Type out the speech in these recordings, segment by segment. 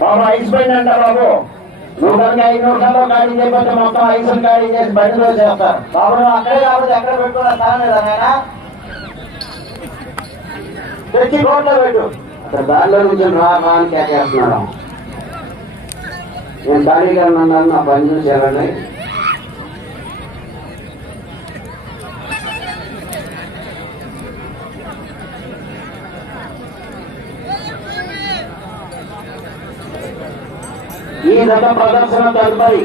బాబు ice అంట బాబు. నువ్వు కనుక ఐదు నిమిషాల్లో ఖాళీ చేయకపోతే మొత్తం ఐసులు ఖాళీ చేసి బండిలో చేస్తారు. బాబు నువ్వు అక్కడే కాబట్టి ఎక్కడ పెట్టుకున్నా స్థానం లేదా నాయనా? తెచ్చి రోడ్లో పెట్టు. అక్కడ దారిలో నుంచి రా రా అని కేకేస్తున్నాడు నేను ఖాళీగా ఉన్నాను నా పని చూసేవాడిని ఈ రథ ప్రదర్శన తదుపరి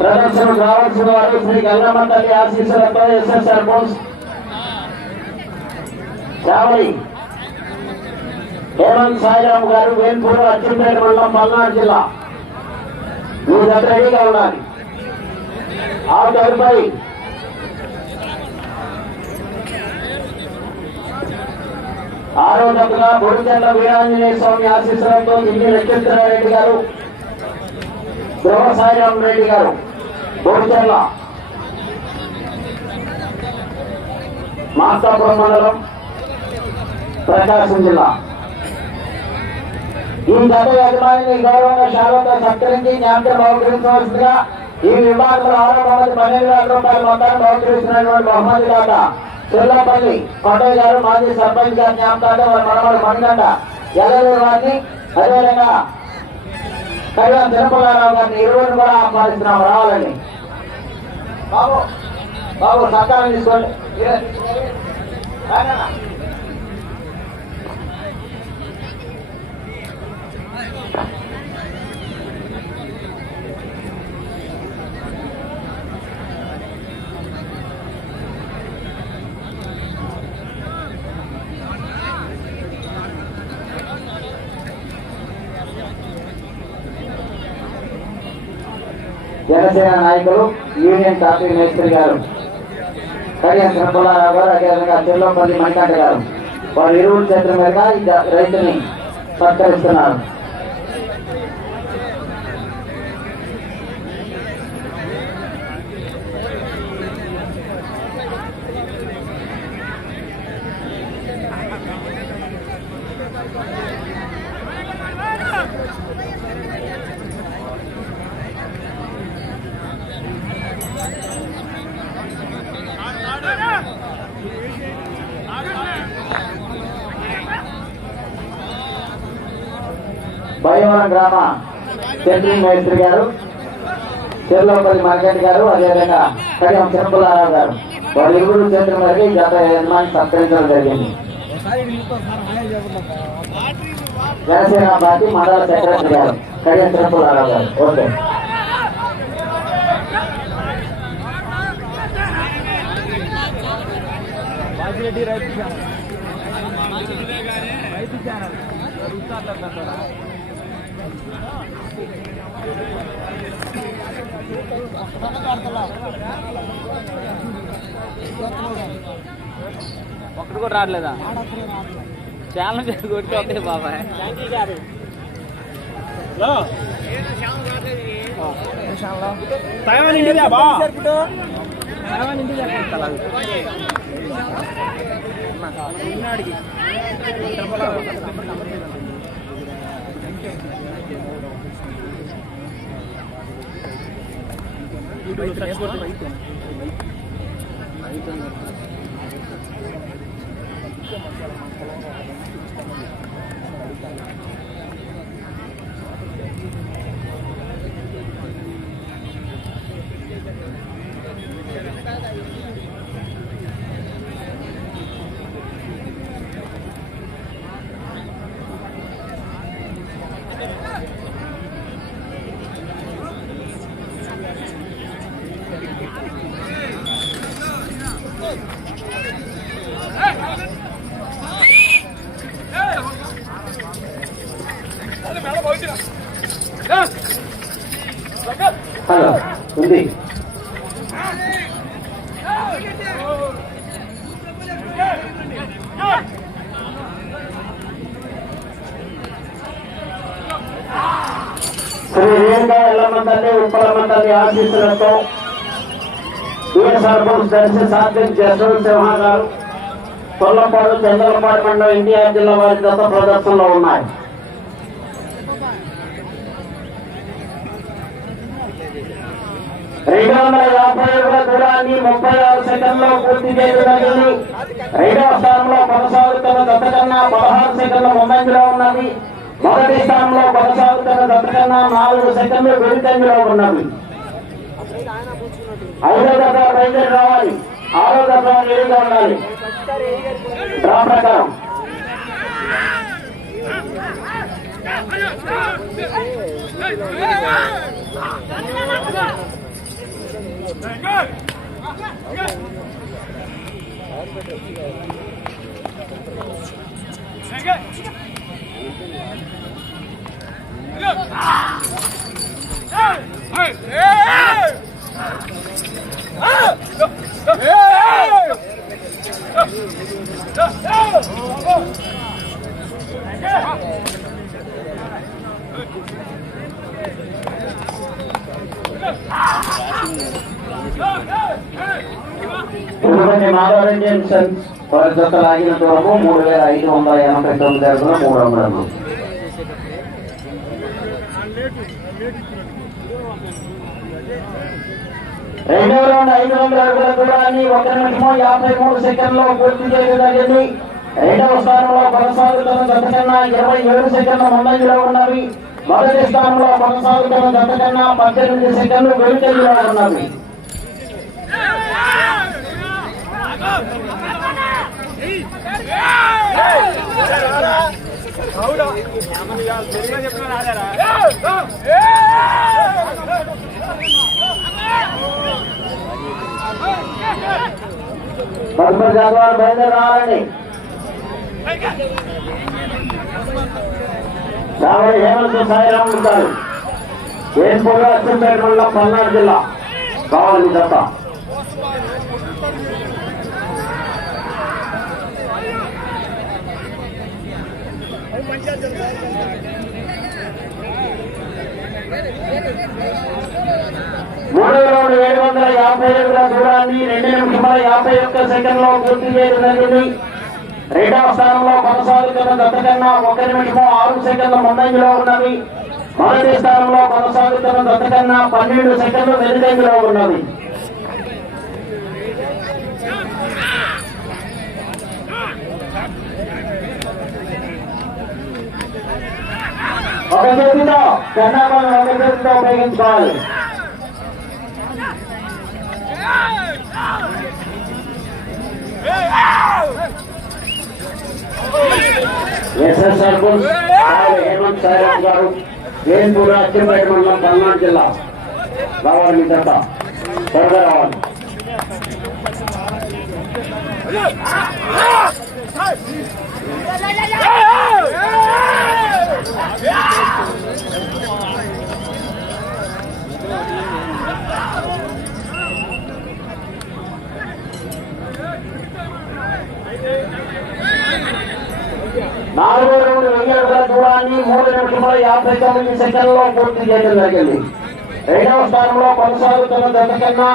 ప్రదర్శన రావాల్సిన వారు శ్రీ గంగమ్మ తల్లి ఆశీస్సులతో ఎస్ఎస్ఆర్ బోస్ చావలి హేమంత్ సాయిరామ్ గారు వేల్పూర్ అచ్చంపేట మండలం పల్నాడు జిల్లా. మీ దగ్గర రెడీగా ఉండాలి. ఆ తదుపరి. ఆరో దగ్గర బుడిచెండ వీరాంజనేయ స్వామి ఆశీస్సులతో దిల్లి నక్షత్రారెడ్డి గారు ద్రవ సాయిరామ్ రెడ్డి గారు బోడిచర్ల. మాస్తాపురం మండలం ప్రకాశం జిల్లా. ఈ గత యజమాని గౌరవంగా శాలతో సత్కరించి జ్ఞాపకం బహుకరించవలసిందిగా ఈ విభాగంలో ఆరో బహుమతి పన్నెండు వేల రూపాయల మొత్తాన్ని బహుకరిస్తున్నటువంటి బహుమతి దాత చెల్లపల్లి కొట్టయ్య గారు మాజీ సర్పంచ్ గారి జ్ఞాపకాలు వారి మనవాడు మణిగంట ఎల్లూరు వారిని అదేవిధంగా కళ్యాణ తిరుపతిరావు గారిని ఇరువురు కూడా ఆహ్వానిస్తున్నాము రావాలని బాబు బాబు సత్కారం తీసుకోండి Thank you. జనసేన నాయకులు యూనియన్ కాపీ మేస్త్రి గారు కళ్యాణ్ శ్రీపుల్లారావు గారు అదేవిధంగా చెల్లపల్లి మణికంఠ గారు. వారు ఇరువురు చేతుల మీదుగా రైతుని సత్కరిస్తున్నారు. భయవరం గ్రామ సెంట్రింగ్ మేస్త్రి గారు చెర్లోపల్లి మార్కెట్ గారు అదేవిధంగా కడియం చిరపుల్లారావు గారు. వారి ఇరువురు చేతుల మీదుగా గత యజమాని సత్కరించడం జరిగింది. జనసేన పార్టీ మండల సెక్రటరీ గారు కడియం చిరపుల్లారావు గారు. ఓకే. రైతు ఛానల్. రైతు ఛానల్. ఒక్కడు కూడా రావట్లేదా? పేరు కొట్టి వస్తాయి బాబాయ్. తైవాన్ బా. ఉన్నాడికి హలో ఉంది. శ్రీ రేణుగా ఎల్లమ్మ తల్లి ఉప్పలమ్మ తల్లి ఆశీస్సులతో ఈయన సర్పంచ్ దర్శి సాత్విక్ జస్వంత్ సింహ గారు కొల్లపాడు చంద్రపాడు మండలం ఎన్టీఆర్ జిల్లా వారి గత ప్రదర్శనలో ఉన్నాయి. రెండు వందల యాభై అడుగుల దూరాన్ని ముప్పై ఆరు సెకండ్లో పూర్తి చేయడం రెండవ స్థానంలో కొనసాగుతున్న దత్త కన్నా పదహారు సెకండ్ల ముందంజలో ఉన్నది. మొదటి స్థానంలో కొనసాగుతున్న దత్త కన్నా నాలుగు సెకండ్లు వెనుకంజలో ఉన్నది. ఐదో దశ బయలుదేరి రావాలి. ఆరో దశ ఏడుగా ఉండాలి. డ్రా ప్రకారం. Good. మాధవరెడ్డి అండ్ వారి జత లాగిన దూరము మూడు వేల ఐదు వందల ఎనభై తొమ్మిది అడుగుల మూడు వందలు. రెండవ రౌండ్ ఐదు వందల అడుగుల దూరాన్ని ఒక నిమిషము యాభై మూడు సెకండ్లో పూర్తి చేయడం జరిగింది. రెండవ స్థానంలో కొనసాగుతున్న జత కన్నా ఇరవై ఏడు సెకండ్ల ముందంజలో ఉన్నవి. మొదటి స్థానంలో కొనసాగుతున్న జత కన్నా పద్దెనిమిది సెకండ్లు వెనుకంజలో ఉన్నవి. తదుపరి జాగ్రత్త బయలుదేరి రావాలండి యాభై హేమంత్ సాయిరామ్ ఉంటారు. వేన్పూర్లో అచ్చంపేట మండలం పల్నాడు జిల్లా. కావాలి మీ మూడో రౌండ్ ఏడు వందల యాభై ఏడుల దూరాన్ని రెండు నిమిషముల యాభై ఒక్క సెకండ్లో పూర్తి చేయడం జరిగింది రెండవ స్థానంలో కొనసాగుతున్న దత్తకన్నా ఒక నిమిషము ఆరు సెకండ్ల ముందంజలో ఉన్నవి మొదటి స్థానంలో కొనసాగుతున్న దత్తకన్నా పన్నెండు సెకండ్లు వెనుకంజలో ఉన్నవి ఒక చేతితో కన్నాపల్లి ఒక చేతితో ఉపయోగించుకోవాలి ఎస్ఎస్ సర్పంచ్ హేమంత్ సాయిరామ్ గారు వేన్పూర్ అచ్చంపేట మండలం పల్నాడు జిల్లా రావాలి మీ త్వరగా రావాలి రౌండ్ వెయ్యి అడుగుల దూరాన్ని మూడు నిమిషముల యాభై తొమ్మిది సెకండ్లో పూర్తి చేయడం జరిగింది. రెండవ స్థానంలో కొనసాగుతున్న దశ కన్నా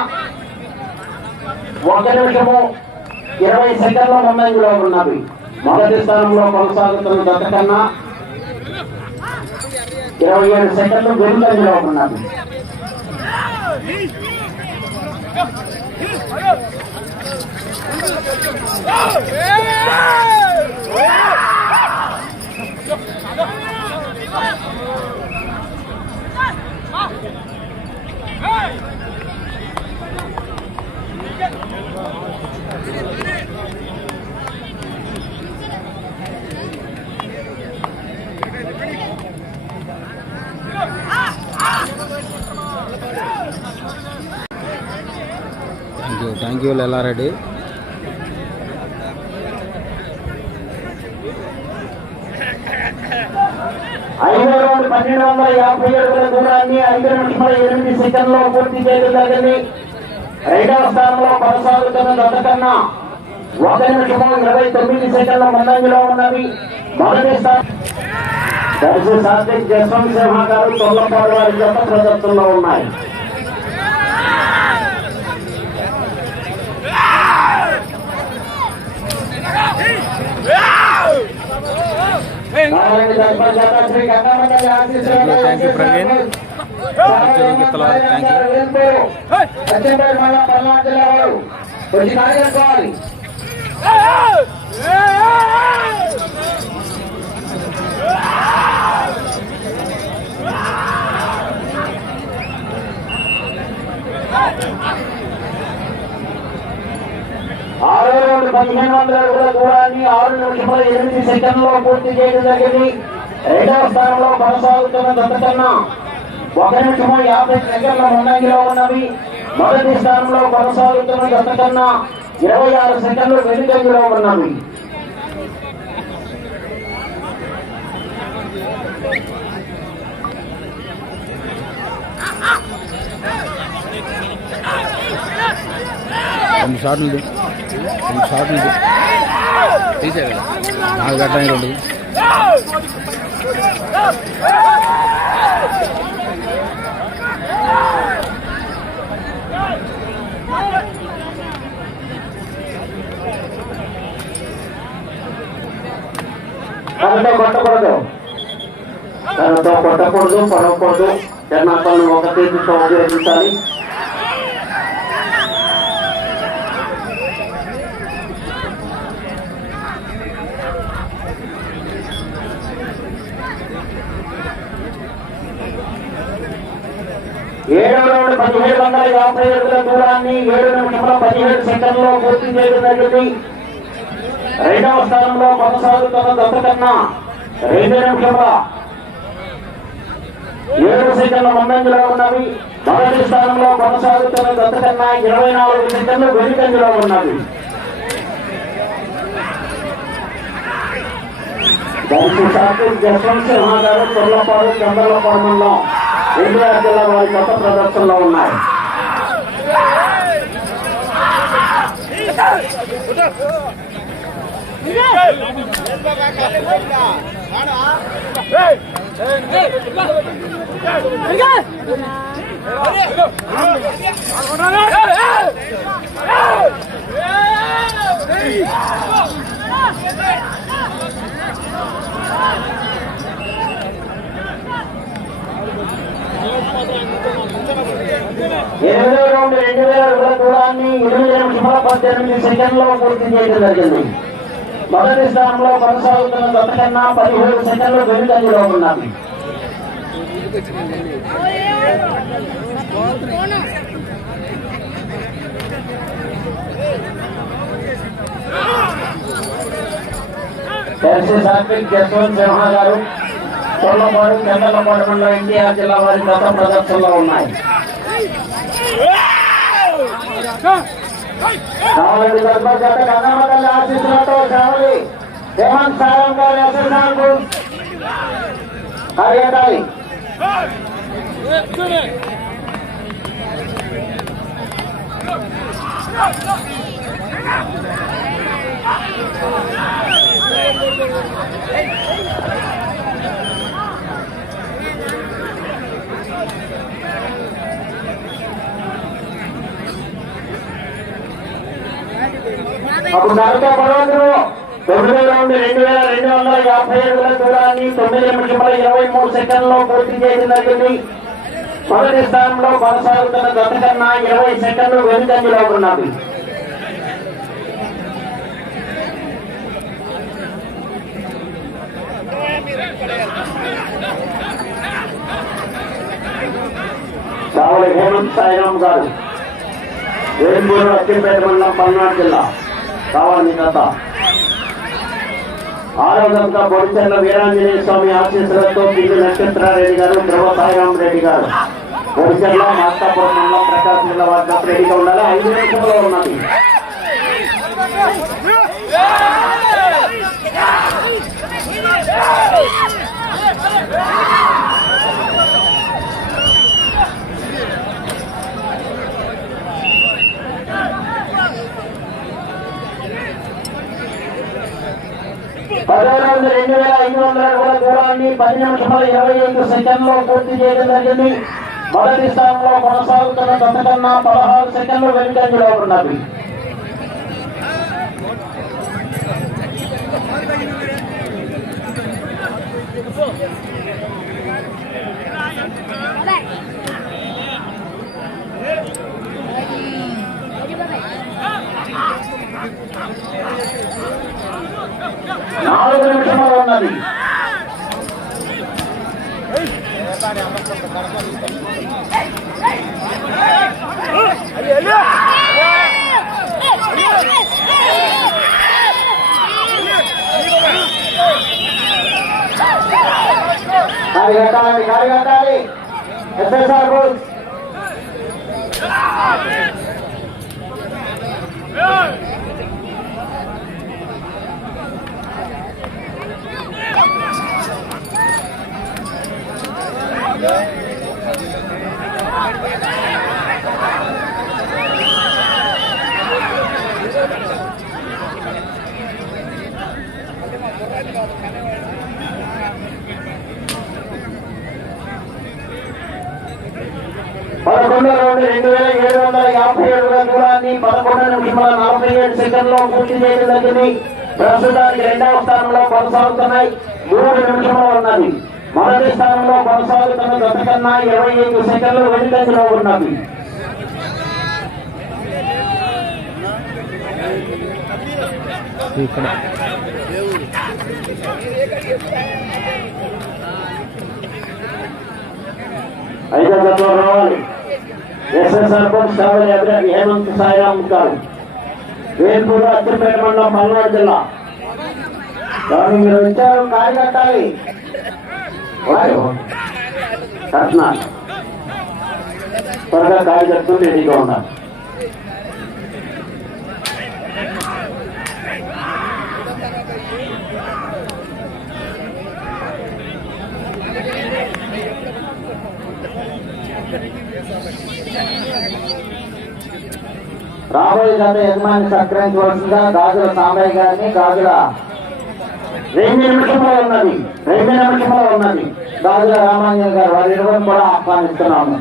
ఒక నిమిషము ఇరవై సెకండ్ల ముందంజలో ఉన్నవి మొదటి స్థానంలో కొనసాగుతున్న దశ కన్నా ఇరవై ఏడు సెకండ్లు వెనుకంజలో ఉన్నవి Yeah! Thank you thank you Yellareddy ఐదో పన్నెండు వందల యాభై అడుగుల దూరాన్ని ఐదు నిమిషముల ఎనిమిది సెకండ్లో పూర్తి చేయడం జరిగింది. రెండవ స్థానంలో కొనసాగుతున్న దత్త కన్నా ఒక నిమిషము ఇరవై తొమ్మిది సెకండ్ల ముందంజలో ఉన్నది. మొదటి స్థానం దర్శి సాత్విక్ జస్వంత్ సింహ గారు తొల్లపాడు వారి జత ప్రదర్శనలో ఉన్నాయి. సర్పంచ్ జత శ్రీ గంగమ్మ తల్లి ఆశీస్సులతో Thank you, Praveen. చెరువు గిత్తల వారు, thank you. వేల్పూరు. సత్యంపేట మండలం పల్నాడు జిల్లా వారు వచ్చి కార్యక్రమాలు ఆరో రౌండ్ పదిహేను వందల అడుగుల దూరాన్ని ఆరు నిమిషముల ఎనిమిది సెకండ్లో పూర్తి చేయడం జరిగింది. రెండవ స్థానంలో కొనసాగుతున్న జత ఒక నిమిషము యాభై సెకండ్ల ముందంగిలో ఉన్నవి మొదటి స్థానంలో కొనసాగుతున్న జత ఇరవై ఆరు సెకండ్లు వెనుకంగిలో ఉన్నవి రెండు షార్ట్లు ఉంది. రెండు షార్ట్లు ఉంది. తీసే కదా నాలుగు గంటల రెండు తనతో కొట్టకూడదు తనతో కొట్టకూడదు పడకూడదు జనాభాను ఒక తీర్పుతో ఉపయోగించాలి ఏడవ రౌండ్ పదిహేడు వందల యాభై అడుగుల దూరాన్ని ఏడు నిమిషంలో పదిహేడు సెకండ్లో పూర్తి చేయడం జరిగింది రెండవ స్థానంలో కొనసాగుతున్న దత్త కన్నా రెండు నిమిషంలో ఏడు సెకండ్ల ముందంజలో ఉన్నవి. మొదటి స్థానంలో కొనసాగుతున్న దత్త కన్నా ఇరవై నాలుగు సెకండ్లు వెనుకంజలో ఉన్నవి. దానికి సాకు జస్వంత్ సింహ గారు తొర్లపాడు చంద్రలపాడు మండలం ఎన్టీఆర్ జిల్లా వారి కొత్త ప్రదర్శనలో ఉన్నాయి ఇరవై రెండు రెండు వేల అడుగుల దూరాన్ని ఎనిమిది నిమిషాల పద్దెనిమిది సెకండ్లో పూర్తి చేయడం జరిగింది. మొదటి స్థానంలో కొనసాగుతున్న గత కన్నా పదిహేడు సెకండ్లు వెనుకంజలో ఉన్నది. సాత్విక్ జస్వంత్ సింహ గారు. తొల్లపాడు చంద్రలపాడు మండలం ఎన్టీఆర్ జిల్లా వారి గత ప్రదర్శనలో ఉన్నాయి కావలి గర్భ జత కన్నమ్మ తల్లి ఆశీస్సులతో కావలి హేమంత్ సారం గారి అసలు కార్యకాలి అప్పుడు నరక పడవలు తొమ్మిది రౌండ్ రెండు వేల రెండు వందల యాభై ఏడు వేల దూరాన్ని తొమ్మిది నిమిషముల ఇరవై మూడు సెకండ్లో పూర్తి చేయడం జరిగింది. మొదటి స్థానంలో కొనసాగుతున్న గత కన్నా ఇరవై సెకండ్లు వెనుకంజలో ఉన్నది. చావలి హేమంత్ సాయిరామ్ గారు వేంపూర్ అక్కిపేట మండలం పల్నాడు జిల్లా. కావాలి కథ ఆరోగ్యంగా బొడిచెల్ల వీరాంజనేయ స్వామి ఆశీస్సులతో పిల్లి నక్షత్రారెడ్డి గారు ధ్రువ సాయిరాం రెడ్డి గారు. బొడిచెల్ల మాస్తాపురం మండలం ప్రకాశం జిల్లా వారి జత రెడీగా ఉండాలి. ఐదు నిమిషంలో ఉన్నది. Yeah రోజు రెండు వేల ఐదు వందల అడుగుల దూరాన్ని పది నిమిషముల ఇరవై ఐదు సెకండ్లో పూర్తి చేయడం జరిగింది. మొదటి స్థానంలో కొనసాగుతున్న గతకన్నా పదహారు సెకండ్లు వెనుకంజలో ఉన్నది నాలుగు నిమిషంలో ఉన్నది కాడి కట్టాలి కాడి కట్టాలి ఎస్ఎస్ఆర్ బోల్ పదకొండు రెండు రెండు వేల ఏడు వందల యాభై ఏడు దూరాన్ని పదకొండు నిమిషముల నలభై ఏడు సెకండ్లో పూర్తి చేయడం జరిగింది. ప్రస్తుతానికి రెండవ స్థానంలో కొనసాగుతున్నాయి. మూడు నిమిషంలో ఉన్నది. మొదటి స్థానంలో కొనసాగుతున్న గత కన్నా ఇరవై ఐదు సెకండ్లు వెనుకంజలో ఉన్నది. ఇక్కడ. ఐదో రావాలి. ఎస్ఎస్ఆర్ కావాలి అభిరామి హేమంత్ సాయిరామ్ గారు వేల్పూర్ అచ్చంపేట మండలం పల్నాడు జిల్లా. స్వామి మీరు వచ్చారు కాయ కట్టాలి వారు కట్నాలు త్వరగా కాయ కట్టుకుని రెడీగా ఉన్నారు రాబోయే గత యజమాని సత్కరించవలసిందిగా గాజుల సాంబయ్య గారిని గాజుల రెండు నిమిషంలో ఉన్నది. రెండు నిమిషంలో ఉన్నది. గాజుల రామాంజన్ గారు వారి ఇరువురు కూడా ఆహ్వానిస్తున్నాము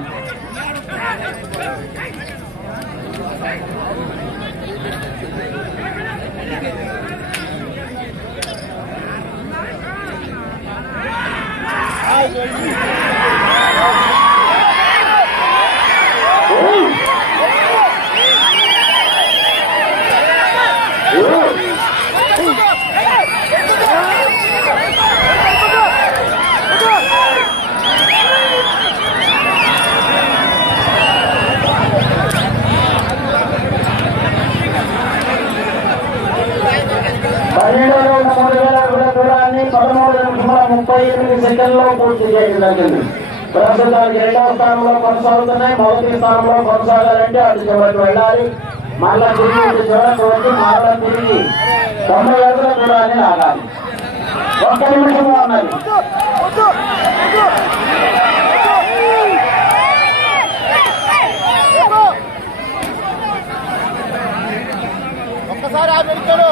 పన్నెండు రోజుల మూడు వేల అడుగుల దూరాన్ని పదమూడు నిమిషముల ముప్పై ఎనిమిది సెకండ్లో పూర్తి చేయడం జరిగింది ప్రస్తుతానికి రెండవ స్థానంలో కొనసాగుతున్నాయి. మొదటి స్థానంలో కొనసాగాలంటే అటు చివరికి వెళ్ళాలి. మళ్ళా తిరిగి ఇటు చివరికి వచ్చి మళ్ళా తిరిగి తొంభై అడుగుల దూరాన్ని లాగాలి. ఒక్క నిమిషంలో ఉన్నది. ఒక్కసారి ఆ పెడతాడు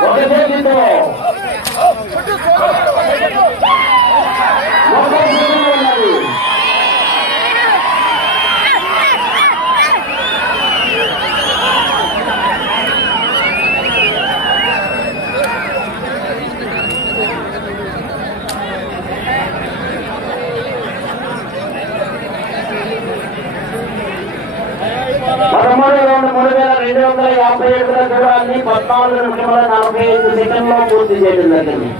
ఒక చేతితో ముప్పై సెకండ్లు ఉన్నది పదమూడు రెండు మూడు వేల రెండు వందల యాభై ఏడుల దూరాన్ని పద్నాలుగు నిమిషముల నలభై ఐదు సెకండ్లో పూర్తి చేయడం జరిగింది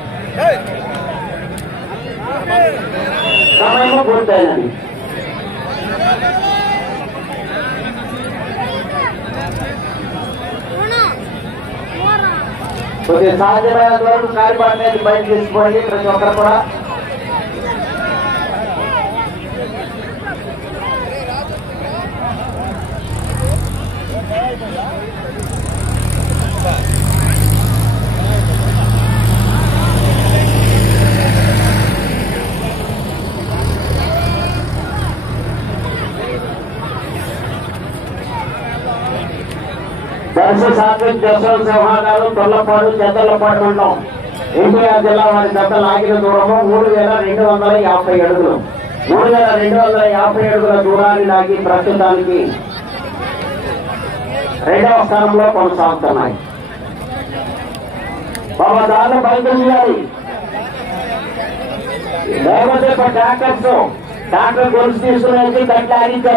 సమయం పూర్తయినది కొద్దిగా సాధ్యమైనంత వరకు కాలిబాటు అనేది బయట తీసుకోండి ప్రతి ఒక్కరు కూడా దర్శ సాత్విక్ జసల్ సింహాగారు తొల్లపాడు చెద్దలపాడు మండలం ఎన్టీఆర్ జిల్లా వారి జత లాగిన దూరము మూడు వేల రెండు వందల యాభై అడుగులు. మూడు వేల రెండు వందల యాభై అడుగుల దూరాన్ని లాగి ప్రస్తుతానికి రెండవ స్థానంలో కొనసాగుతున్నాయి. బాబా దారిలో బయటకు చేయాలి లేకపోతే డాక్టర్స్ డాక్టర్ గొలుసు తీసుకుని వచ్చి గట్ల ఆగించారు